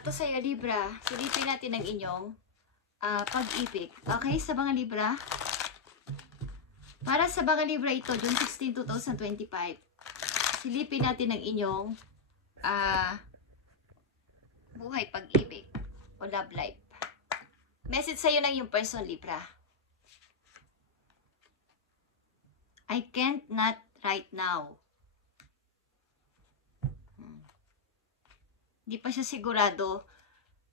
Para to sa'yo, Libra. Silipin natin ang inyong pag-ibig. Okay, sa mga Libra. Para sa mga Libra ito, June 16, 2025. Silipin natin ang inyong buhay, pag-ibig o love life. Message sa'yo ng yung person, Libra. I can't not right now. Hindi pa siya sigurado.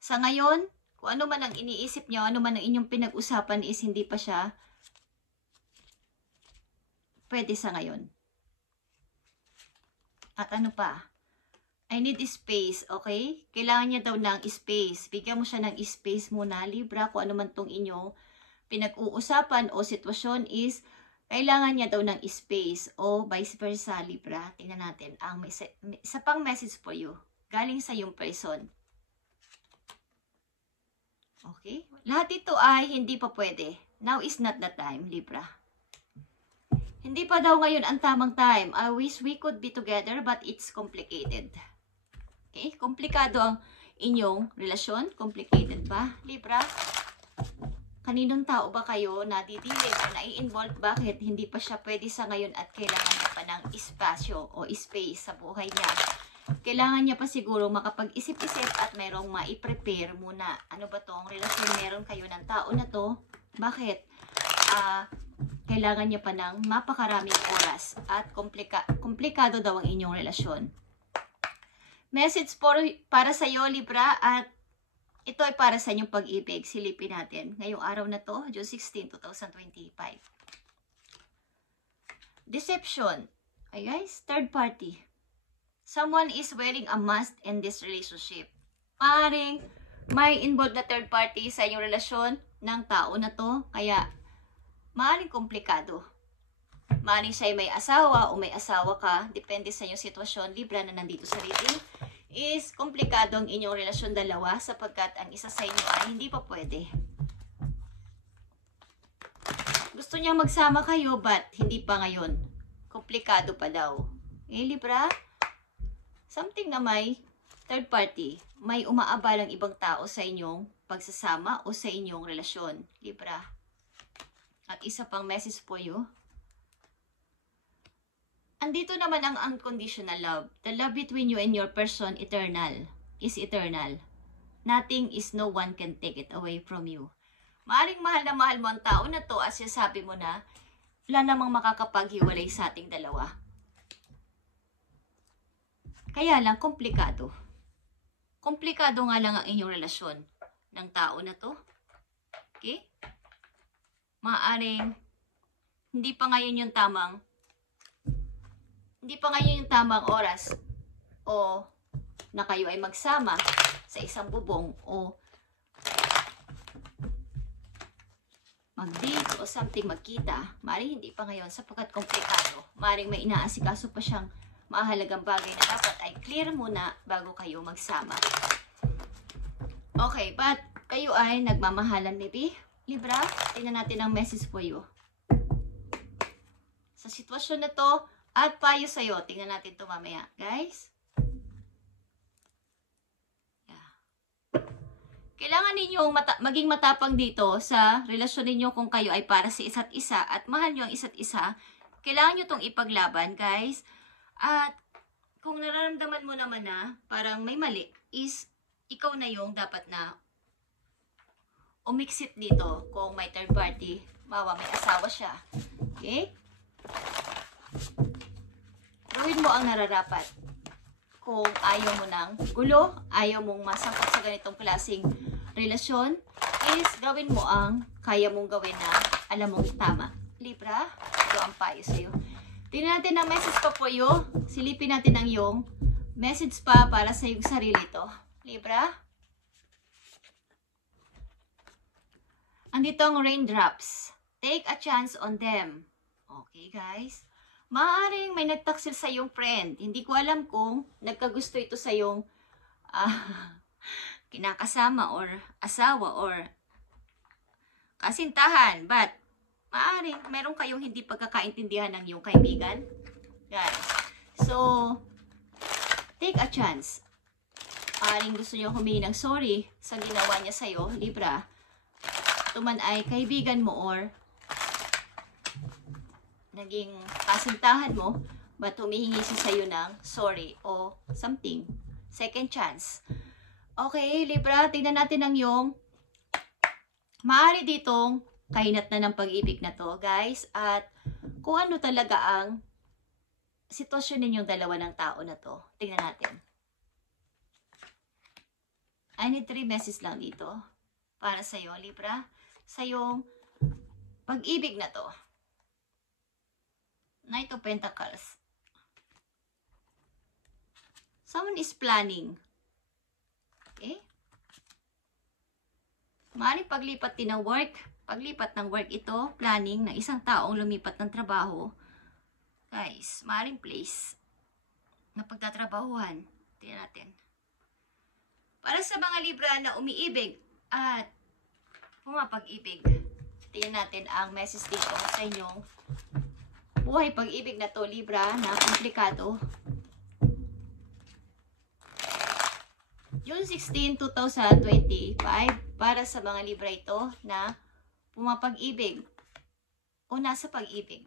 Sa ngayon, kung ano man ang iniisip niyo, ano man ang inyong pinag-usapan is hindi pa siya pwede sa ngayon. At ano pa? I need space, okay? Kailangan niya daw ng space. Bigyan mo siya ng space muna, Libra. Kung ano man tong inyong pinag-uusapan o sitwasyon is kailangan niya daw ng space o vice versa, Libra. Tingnan natin. May isa pang message for you. Galing sa yung person. Okay? Lahat ito ay hindi pa pwede. Now is not the time, Libra. Hindi pa daw ngayon ang tamang time. I wish we could be together but it's complicated. Okay? Komplikado ang inyong relasyon. Complicated ba, Libra? Kaninong tao ba kayo nadidilig o nai-involve? Bakit hindi pa siya pwede sa ngayon at kailangan niya pa ng espasyo o space sa buhay niya? Kailangan niya pa siguro makapag-isip-isip at merong ma-prepare muna. Ano ba tong relasyon meron kayo ng tao na to? Bakit? Kailangan niya pa ng mapakaraming oras at komplikado daw ang inyong relasyon. Message para sa iyo, Libra, at ito ay para sa inyong pag-ibig. Silipin natin. Ngayong araw na to, June 16, 2025. Deception. Ay guys, third party. Someone is wearing a mask in this relationship. Maaaring may involved na third party sa inyong relasyon ng tao na to. Kaya, maaaring komplikado. Maaaring siya may asawa o may asawa ka. Depende sa inyong sitwasyon, Libra, na nandito sa reading. Is komplikado ang inyong relasyon dalawa sapagkat ang isa sa inyo ay hindi pa pwede. Gusto niya magsama kayo but hindi pa ngayon. Komplikado pa daw. Libra? Something na may third party, may umaabalang ibang tao sa inyong pagsasama o sa inyong relasyon, Libra. At isa pang message po you. Andito naman ang unconditional love. The love between you and your person is eternal. Nothing is no one can take it away from you. Maaring mahal na mahal mo ang tao na to at sinasabi mo na wala namang makakapaghiwalay sa ating dalawa. Kaya lang, komplikado. Komplikado nga lang ang inyong relasyon ng tao na to. Okay? Maaring, hindi pa ngayon yung tamang oras o na kayo ay magsama sa isang bubong o mag-date o something, magkita. Maaring hindi pa ngayon sapagkat komplikado. Maaring may inaasikaso pa siyang mahalagang bagay na dapat ay clear muna bago kayo magsama. Okay, but kayo ay nagmamahalan, maybe? Libra, tingnan natin ang message for you. Sa sitwasyon na to, at payo sa'yo, tingnan natin ito mamaya, guys. Yeah. Kailangan ninyong maging matapang dito sa relasyon ninyo kung kayo ay para sa isa't isa at mahal nyo ang isa't isa. Kailangan nyo itong ipaglaban, guys. At kung nararamdaman mo naman na parang may mali, is ikaw na yung dapat na umiksit dito kung may third party, may asawa siya. Okay? Gawin mo ang nararapat. Kung ayaw mo ng gulo, ayaw mong masangkot sa ganitong klaseng relasyon, is gawin mo ang kaya mong gawin na alam mong tama. Libra, ito ang payo sa'yo. Tingnan natin ang message pa po yun. Silipin natin ang yung message pa para sa iyong sarili to. Libra? Andito ang raindrops. Take a chance on them. Okay, guys? Maaaring may nagtaksil sa iyong friend. Hindi ko alam kung nagkagusto ito sa iyong kinakasama or asawa or kasintahan. But, maaaring meron kayong hindi pagkakaintindihan ng iyong kaibigan. Guys. So, take a chance. Maaaring gusto niyo humingi ng sorry sa ginawa niya sa'yo, Libra. Ito man ay kaibigan mo or naging kasintahan mo, but humihingi siya sa'yo ng sorry o something. Second chance. Okay, Libra, tingnan natin ang yung maaari ditong kahinat na ng pag-ibig na to, guys. At kung ano talaga ang sitwasyon ninyong dalawa ng tao na to. Tingnan natin. I need 3 messages lang dito para sa'yo, Libra. Sa yung pag-ibig na to. Knight of Pentacles. Someone is planning. Okay? Maaaring paglipat din ng work. Paglipat ng work ito, planning ng isang taong lumipat ng trabaho. Guys, maaaring place na pagtatrabahuhan. Tingnan natin. Para sa mga Libra na umiibig at pumapag-ibig, tingnan natin ang message dito sa inyong buhay pag-ibig na to, Libra, na komplikado. June 16, 2025, para sa mga Libra ito na pumapag-ibig o nasa pag-ibig.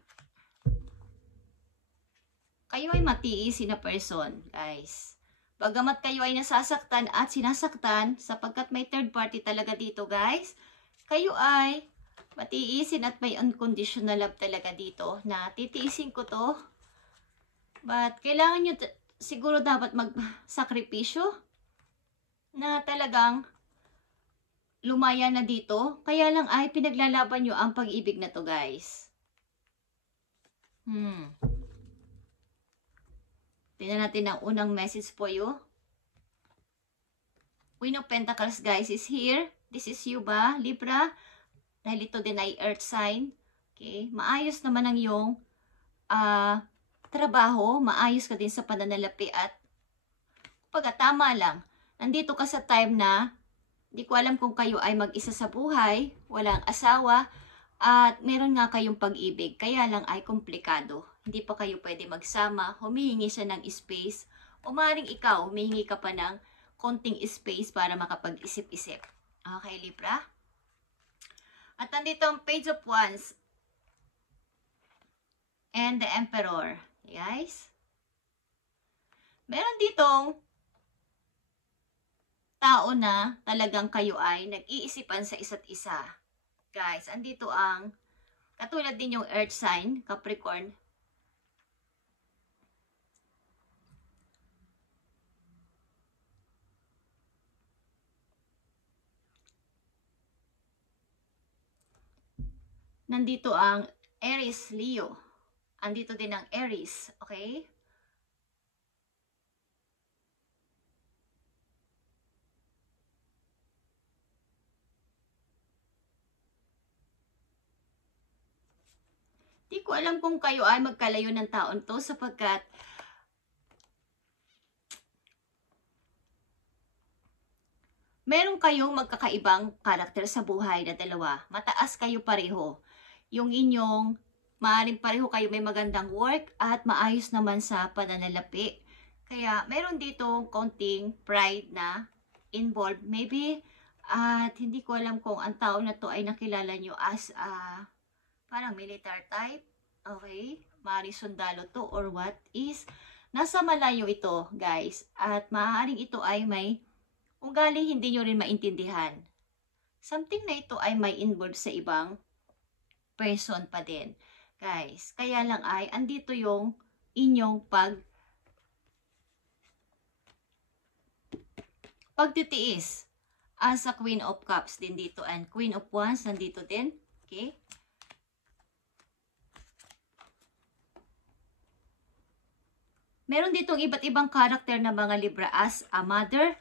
Kayo ay matiisin na person, guys. Bagamat kayo ay nasasaktan at sinasaktan, sapagkat may third party talaga dito, guys, kayo ay matiisin at may unconditional love talaga dito na titiisin ko to. But kailangan nyo siguro dapat magsakripisyo na talagang lumaya na dito. Kaya lang ay pinaglalaban nyo ang pag-ibig na to, guys. Tingnan natin ang unang message for you. Queen of Pentacles, guys, is here. This is you ba, Libra? Dahil ito din ay earth sign. Okay? Maayos naman ang iyong trabaho. Maayos ka din sa pananalapi at tama lang. Nandito ka sa time na di ko alam kung kayo ay mag-isa sa buhay, walang asawa, at meron nga kayong pag-ibig. Kaya lang ay komplikado. Hindi pa kayo pwede magsama. Humihingi siya ng space. O maaaring ikaw, humihingi ka pa ng konting space para makapag-isip-isip. Okay, Libra? At nandito ang Page of Wands and the Emperor. Guys? Meron ditong tao na talagang kayo ay nag-iisipan sa isa't isa. Guys, andito ang katulad din yung earth sign, Capricorn. Nandito ang Aries, Leo. Andito din ang Aries, okay? Di ko alam kung kayo ay magkalayo ng taon to sapagkat meron kayong magkakaibang karakter sa buhay na dalawa. Mataas kayo pareho. Yung inyong, maaaring pareho kayo may magandang work at maayos naman sa pananalapi. Kaya meron dito konting pride na involved. Maybe, at hindi ko alam kung ang tao na to ay nakilala nyo as parang military type. Okay? Maaaring sundalo to or what is. Nasa malayo ito, guys. At maaaring ito ay may ugali hindi nyo rin maintindihan. Something na ito ay may involved sa ibang person pa din. Guys, kaya lang ay andito yung inyong pagtitiis as a Queen of Cups din dito and Queen of Wands nandito din. Okay? Meron ditong iba't ibang karakter na mga Libra as a mother,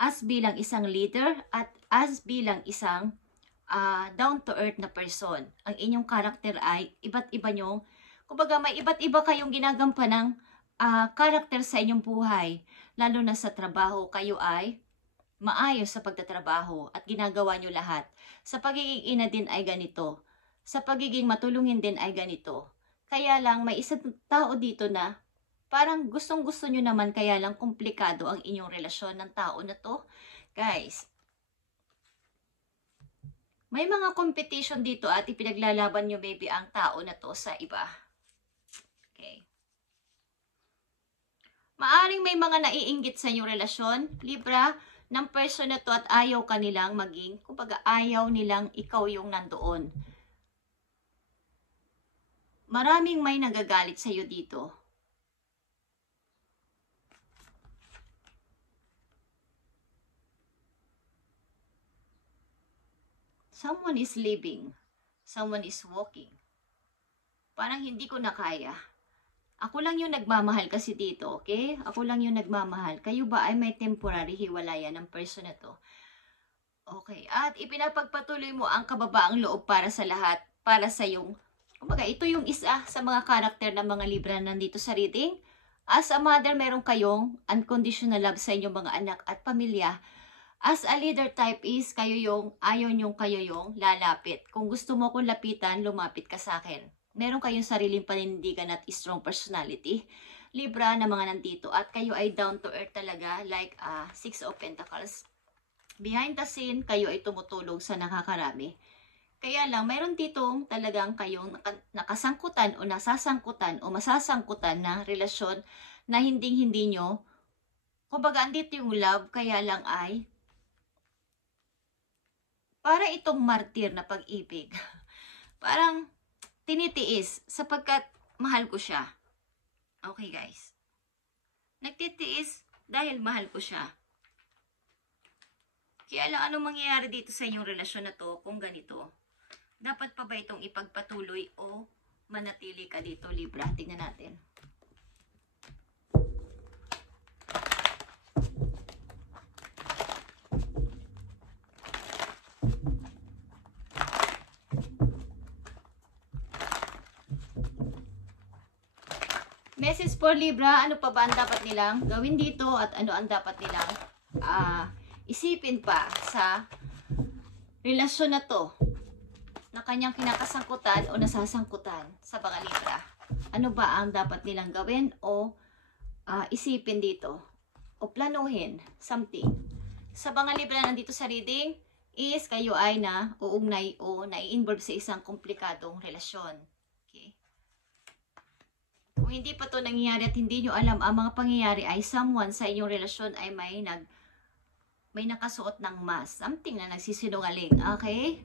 as bilang isang leader, at as bilang isang down-to-earth na person. Ang inyong karakter ay iba't iba nyong, kumbaga may iba't iba kayong ginagampanang karakter sa inyong buhay. Lalo na sa trabaho, kayo ay maayos sa pagtatrabaho at ginagawa nyo lahat. Sa pagiging ina din ay ganito. Sa pagiging matulungin din ay ganito. Kaya lang may isang tao dito na parang gustong-gusto nyo naman, kaya lang komplikado ang inyong relasyon ng tao na to. Guys, may mga competition dito at ipinaglalaban nyo maybe ang tao na to sa iba. Okay. Maaring may mga naiinggit sa inyong relasyon, Libra, ng person na to at ayaw kanilang maging, kumbaga ayaw nilang ikaw yung nandoon. Maraming may nagagalit sa iyo dito. Someone is leaving. Someone is walking. Parang hindi ko na kaya. Ako lang yung nagmamahal kasi dito, okay? Ako lang yung nagmamahal. Kayo ba ay may temporary hiwalayan ng person na to? Okay. At ipinapagpatuloy mo ang kababaang loob para sa lahat. Para sa yung, kumbaga, ito yung isa sa mga karakter ng mga Libra nandito sa reading. As a mother, meron kayong unconditional love sa inyong mga anak at pamilya. As a leader type is, kayo yung, ayaw nyong kayo yung lalapit. Kung gusto mo kong lapitan, lumapit ka sa akin. Meron kayong sariling panindigan at strong personality. Libra na mga nandito. At kayo ay down to earth talaga, like Six of Pentacles. Behind the scene, kayo ay tumutulong sa nakakarami. Kaya lang, mayroon ditong talagang kayong nakasangkutan o nasasangkutan o masasangkutan na relasyon na hindi nyo. Kumbaga, andito yung love, kaya lang ay para itong martir na pag-ibig. Parang tinitiis sapagkat mahal ko siya. Okay guys. Nagtitiis dahil mahal ko siya. Kaya lang anong mangyayari dito sa inyong relasyon na to kung ganito? Dapat pa ba itong ipagpatuloy o manatili ka dito, Libra? Tingnan natin. Message for Libra, ano pa ba ang dapat nilang gawin dito at ano ang dapat nilang isipin pa sa relasyon na to na kanyang kinakasangkutan o nasasangkutan sa mga Libra. Ano ba ang dapat nilang gawin o isipin dito o planuhin something. Sa mga Libra na nandito sa reading is kayo ay na uugnay o nai-involve sa isang komplikadong relasyon. Okay. Kung hindi pa to nangyayari at hindi nyo alam ang mga pangyayari ay someone sa inyong relasyon ay may nakasuot ng mask. Something na nagsisinungaling. Okay?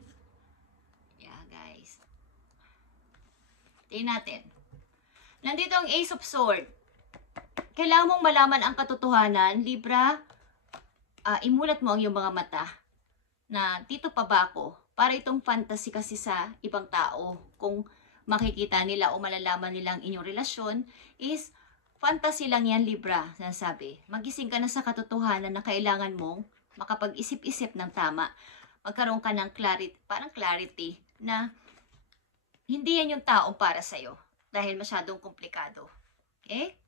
Yeah, guys. Tingnan natin. Nandito ang Ace of Swords. Kailangan mong malaman ang katotohanan, Libra. Imulat mo ang iyong mga mata na dito pa ba ako? Para itong fantasy kasi sa ibang tao. Kung makikita nila o malalaman nila ang inyong relasyon is fantasy lang yan, Libra. Sinasabi, magising ka na sa katotohanan na kailangan mong makapag-isip-isip ng tama. Magkaroon ka ng clarity, parang clarity na hindi yan yung taong para sa'yo dahil masyadong komplikado. Okay?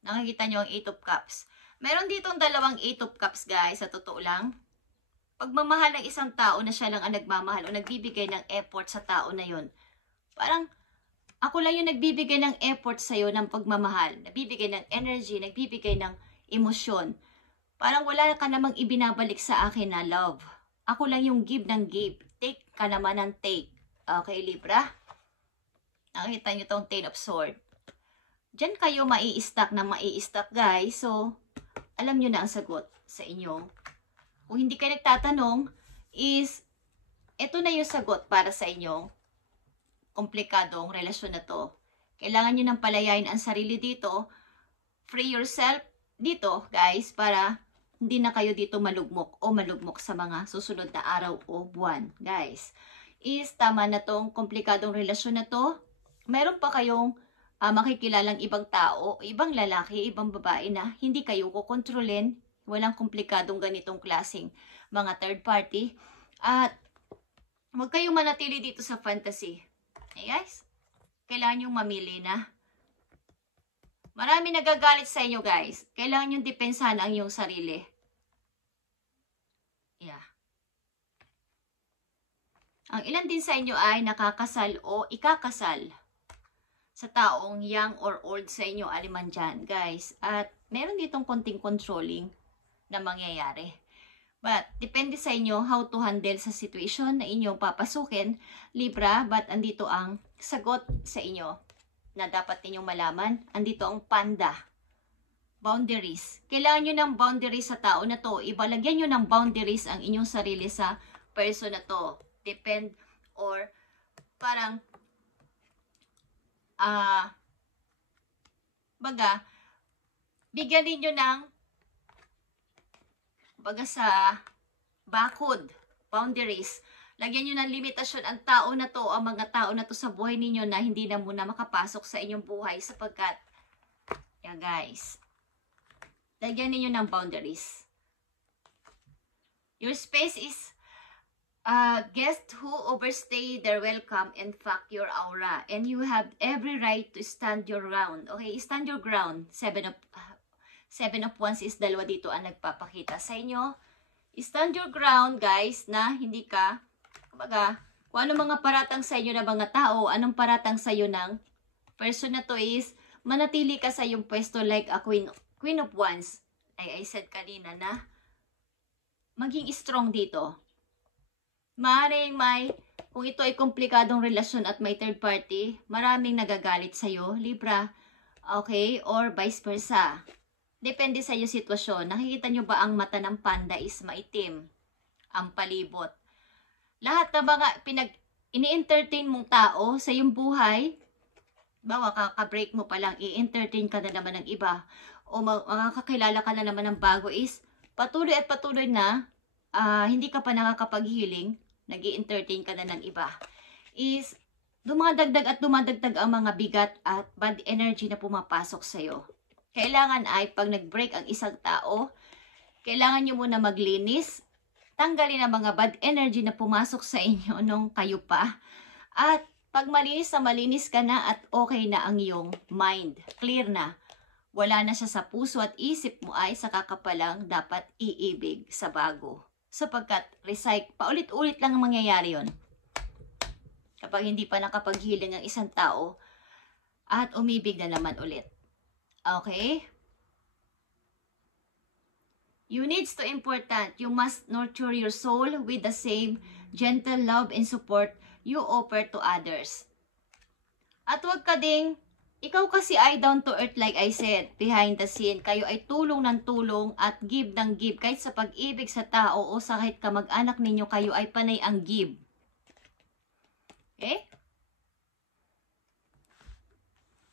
Nakikita nyo ang 8 of Cups. Meron ditong dalawang 8 of Cups, guys, sa totoo lang. Pagmamahal ng isang tao na siya lang ang nagmamahal o nagbibigay ng effort sa tao na yon. Parang ako lang yung nagbibigay ng effort sa'yo ng pagmamahal. Nagbibigay ng energy, nagbibigay ng emosyon. Parang wala ka namang ibinabalik sa akin na love. Ako lang yung give ng give. Take ka naman ng take. Okay, Libra? Nakita nyo tong 10 of Swords. Diyan kayo mai-stack na mai-stack, guys. So, alam nyo na ang sagot sa inyo. Kung hindi kayo nagtatanong, is, ito na yung sagot para sa inyong komplikadong relasyon na to. Kailangan nyo nang palayain ang sarili dito. Free yourself dito, guys, para hindi na kayo dito malugmok o malugmok sa mga susunod na araw o buwan, guys. Is, tama na tong komplikadong relasyon na to. Meron pa kayong makikilalang ibang tao, ibang lalaki, ibang babae na hindi kayo kukontrolin. Walang komplikadong ganitong klaseng mga third party. At huwag kayong manatili dito sa fantasy. Okay, guys? Kailangan yung mamili na. Marami nagagalit sa inyo, guys. Kailangan yung depensahan ang iyong sarili. Yeah. Ang ilan din sa inyo ay nakakasal o ikakasal. sa taong young or old sa inyo, aliman dyan, guys. At meron ditong konting controlling na mangyayari. But, depende sa inyo how to handle sa situation na inyong papasukin, Libra. But, andito ang sagot sa inyo na dapat ninyong malaman. Andito ang panda. Boundaries. Kailangan nyo ng boundaries sa tao na to. Ibalagyan nyo ng boundaries ang inyong sarili sa person na to. Depend or parang bigyan ninyo ng sa bakod, boundaries. Lagyan nyo ng limitasyon ang tao na to, ang mga tao na to sa buhay ninyo na hindi na muna makapasok sa inyong buhay sapagkat, yan guys, lagyan ninyo ng boundaries. Your space is guests who overstay their welcome and fuck your aura. And you have every right to stand your ground. Okay, stand your ground. Seven of Wands is dalawa dito ang nagpapakita sa inyo. Stand your ground, guys, na hindi ka, kumbaga, kung anong mga paratang sa inyo na mga tao, anong paratang sa iyo ng person na to is, manatili ka sa iyong pwesto like a Queen of Wands. I said kanina na, maging strong dito. Maaaring kung ito ay komplikadong relasyon at may third party, maraming nagagalit sa'yo, Libra, okay, or vice versa. Depende sa iyo sitwasyon. Nakikita nyo ba ang mata ng panda is maitim? Ang palibot. Lahat ng mga ini-entertain mong tao sa iyong buhay, bawa kakabreak mo pa lang, i-entertain ka na naman ng iba, o makakakilala ka na naman ng bago is, patuloy at patuloy na, hindi ka pa nakakapag-healing, nag-i-entertain ka na ng iba, is dumadagdag at dumadagdag ang mga bigat at bad energy na pumapasok sa'yo. Kailangan ay pag nag-break ang isang tao, kailangan nyo muna maglinis, tanggalin ang mga bad energy na pumasok sa inyo nung kayo pa. At pag malinis ka na at okay na ang iyong mind, clear na, wala na siya sa puso at isip mo ay saka ka palang dapat iibig sa bago. Sapagkat paulit-ulit lang ang mangyayari yon. Kapag hindi pa nakapag-healing ang isang tao at umibig na naman ulit. Okay? You needs to important. You must nurture your soul with the same gentle love and support you offer to others. At huwag ka ding, ikaw kasi ay down to earth like I said, behind the scene. Kayo ay tulong ng tulong at give ng give. Kahit sa pag-ibig sa tao o sa kahit kamag-anak ninyo, kayo ay panay ang give. Okay?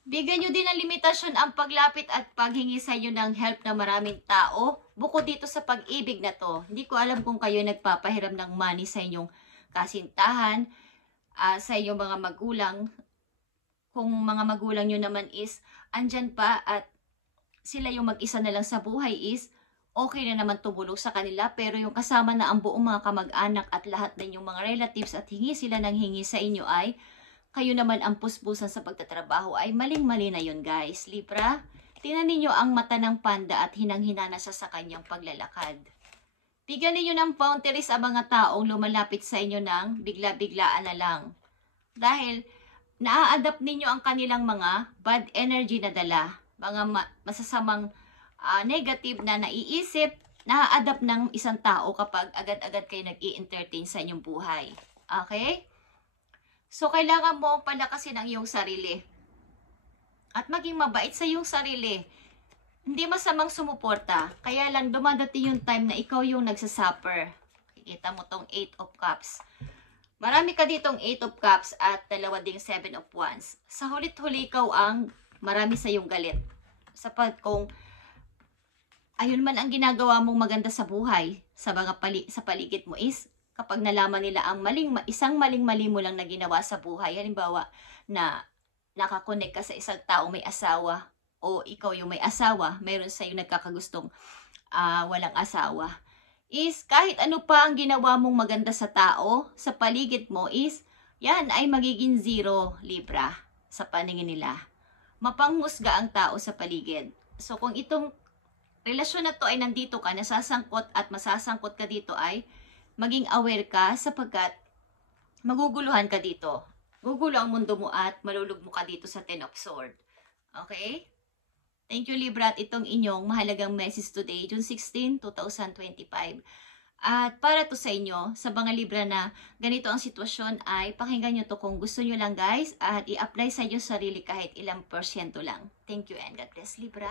Bigyan nyo din ng limitasyon ang paglapit at paghingi sa inyo ng help ng maraming tao. Bukod dito sa pag-ibig na to, hindi ko alam kung kayo nagpapahiram ng money sa inyong kasintahan, sa inyong mga magulang. Kung mga magulang nyo naman is andyan pa at sila yung mag-isa na lang sa buhay is okay na naman tumulong sa kanila. Pero yung kasama na ang buong mga kamag-anak at lahat din yung mga relatives at hingi sila ng hingi sa inyo ay kayo naman ang puspusan sa pagtatrabaho ay maling-mali na yun, guys. Libra, tingnan ninyo ang mata ng panda at hinang-hina na siya sa kanyang paglalakad. Bigyan ninyo ng boundaries ang mga taong lumalapit sa inyo ng bigla-biglaan na lang. Dahil naa-adapt ninyo ang kanilang mga bad energy na dala, mga masasamang negative na naiisip, naa-adapt ng isang tao kapag agad-agad kayo nag-i-entertain sa inyong buhay. Okay? So, kailangan mo palakasin ang iyong sarili. At maging mabait sa iyong sarili. Hindi masamang sumuporta. Kaya lang dumadating yung time na ikaw yung nagsasuffer. Kikita mo tong 8 of Cups. Marami ka ditong 8 of Cups at dalawa ding 7 of Wands. Sa hulit-huli ikaw ang marami sa iyong galit. Sapat kung ayun man ang ginagawa mong maganda sa buhay, sa paligid mo is, kapag nalaman nila ang isang maling-mali mo lang na ginawa sa buhay, halimbawa na nakakonect ka sa isang tao may asawa, o ikaw yung may asawa, mayroon sa iyo nagkakagustong walang asawa, is kahit ano pa ang ginawa mong maganda sa tao, sa paligid mo is, yan ay magiging zero, Libra, sa paningin nila. Mapanghusga ang tao sa paligid. So kung itong relasyon na to ay nandito ka, nasasangkot at masasangkot ka dito ay, maging aware ka sapagkat maguguluhan ka dito. gugulo ang mundo mo at malulugmo ka dito sa Ten of Swords. Okay? Thank you, Libra, at itong inyong mahalagang message today, June 16, 2025. At para to sa inyo, sa mga Libra na ganito ang sitwasyon, ay pakinggan nyo to kung gusto nyo lang, guys, at i-apply sa inyo sarili kahit ilang porsyento lang. Thank you and God bless, Libra.